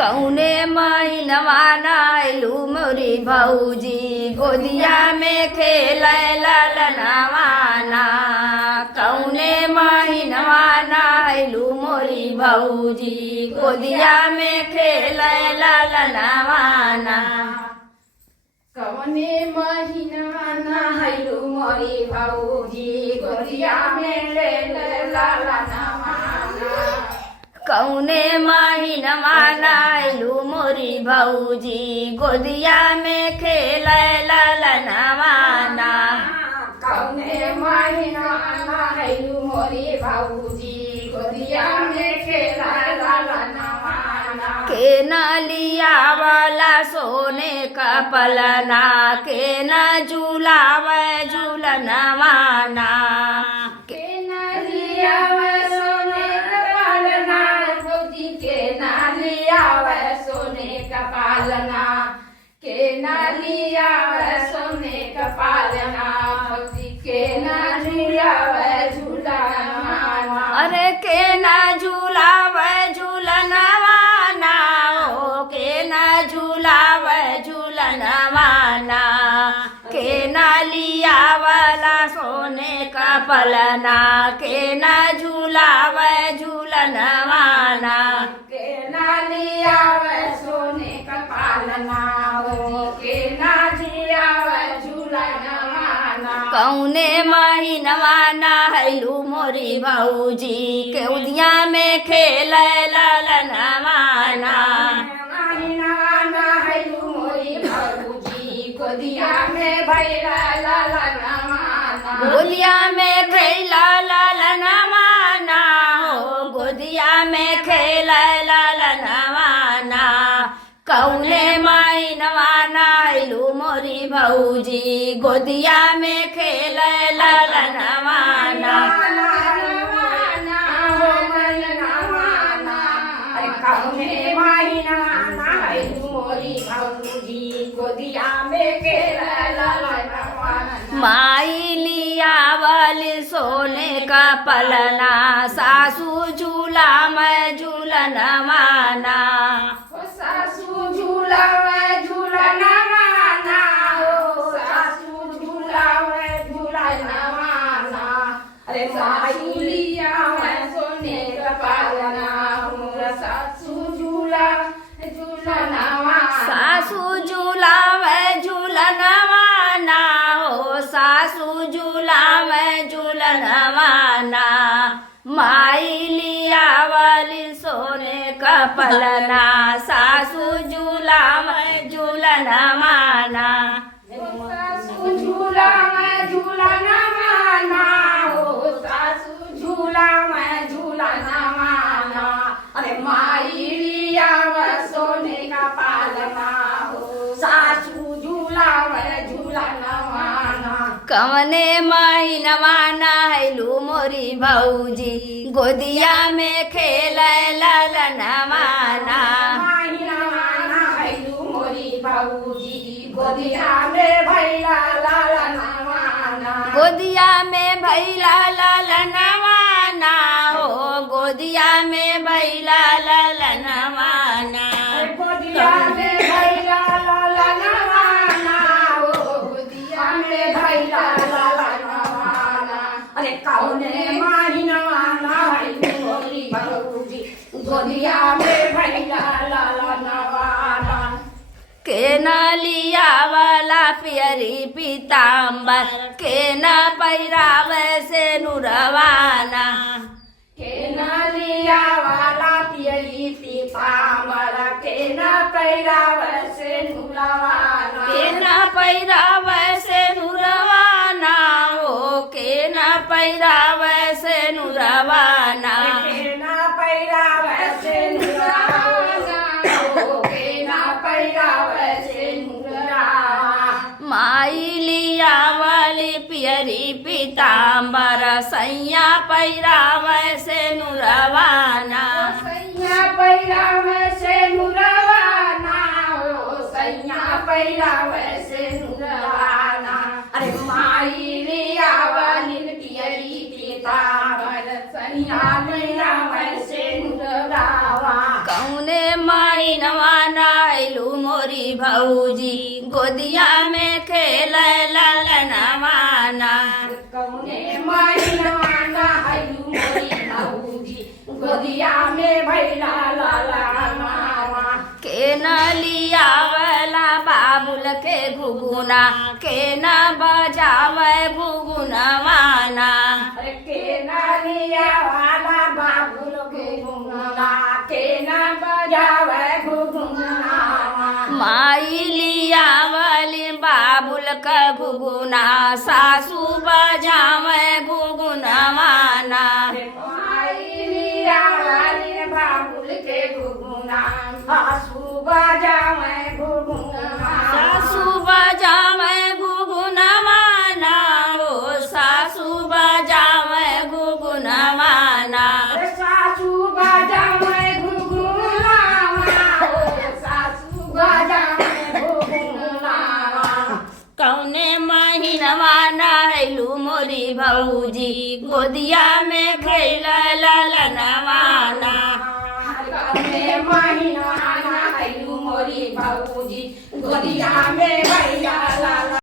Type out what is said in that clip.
कौने महीनवा नाइलू मोरी भौजी गोदिया में खेलै ललनवाना। कौने महीनवा नाइलू मोरी भौजी गोदिया में खेलै ललनवाना। कौने महीनवा नाइलू मोरी भौजी गोदिया में खेलै ललनवाना। कौने महीनवा नाइलू मोरी भौजी गोदिया में खेलै ललनवाना। कौने महीनवा नाइलू मोरी भौजी गोदिया में खेलै ललनवाना। के न लिया वाला सोने का पलना के न झूलावे झूलनवाना। के न लिया सोने का पालना भौजी के न लिया सोने का पालना। के न लिया सोने का पालना भौजी के न लिया झूलनवाना। अरे के न झूलावे झूलनवाना ओ के न झूलावे झूलनवाना। के न लिया वाला सोने का पलना के न झूलावे झूलनवाना। के न लिया सोने का पालना भौजी के न लिया झूलनवाना। कौने महीनवा नाइलू मोरी भौजी गोदिया में खेलै ललनवाना। गोदिया में भैला ललनवाना। गोदिया में खेला ललनवाना हो गोदिया में खेलै ललनवाना। कौने महीनवा नाइलू मोरी भौजी गोदिया में खेलै ललनवाना। कौने महीनवा नाइलू मोरी भौजी गोदिया में खेलै ललनवाना। माई लिया वाली सोने का पलना सासू झूला में झूलनवाना। सासू झूला झूलनवाना ओ सासू झूला झूलनवाना। अरे सासू लिया सोने का पालना सासू झूला झूलनवाना। सासू झूला में झूलनवाना हो सासू झूला में झूलनवाना। माई लिया वाली सोने का पलना सासू झूला में झूलनवाना। सासू झूला झूलनवाना ओ सासू झूला झूलनवाना। अरे माई लिया सोने का पालना हो सासू झूला झूलनवाना। कवने महीनवा नाइलू मोरी भौजी गोदिया में खेलै ललनवाना। मोरी भौजी गोदिया में भैला ललनवाना। गोदिया में भैला ललनवाना हो गोदिया में भैला ललनवाना। गोदिया में भैला ललनवाना ओ गोदिया में भैला ललनवाना। अरे कौने महीनवा नाइलू मोरी भौजी गोदिया में भैला ललनवाना। के न लिया वाला पियरी पीताम्बर के न पैरावे से नुरवाना। के न लिया वाला पियरी पीताम्बर के न पैरावे से नुरवाना। के न पैरावे से नुरवाना हो के न पैरावे से नुरवाना। के न पैरावे से नुरवाना ओ के न पैरावे से नुरवाना। माई लिया वाली पियरी पीताम्बर सैया पैरावे से नुरवाना। सैया पैरावे से नुरवाना ओ सैया पैरावे से नुरवाना। अरे माई लिया वाली पियरी पीताम्बर सैया पैरावे से नुरवाना। कौने कौने महीनवा नाइलू मोरी भौजी गोदिया में खेल ललनवाना कौने महीनवा नहायु मोरी भौजी गोदिया में भैला लाला मावा के न लियावला बाबुल के घुगुना के न बजावे घुगुनवाना के नालिया वाला बाबुल घुघुना के न बजावे घुघुना माई लियावली बाबुल का घुगुना सासू बजावे घुगुनवाना माइलिया वाली बाबुल के घुघुना सासू बजावे घुघुना सासू बजावे घुगुनवाना ओ सासू बजावे घुगुनवाना सासू बजावे घुघुना सासू बजावे घुघुना कौने महीनवा नहलू मोरी भौजी गोदिया में खेल ललनवाना महीना मोरी भौजी गोदिया में भैया लाला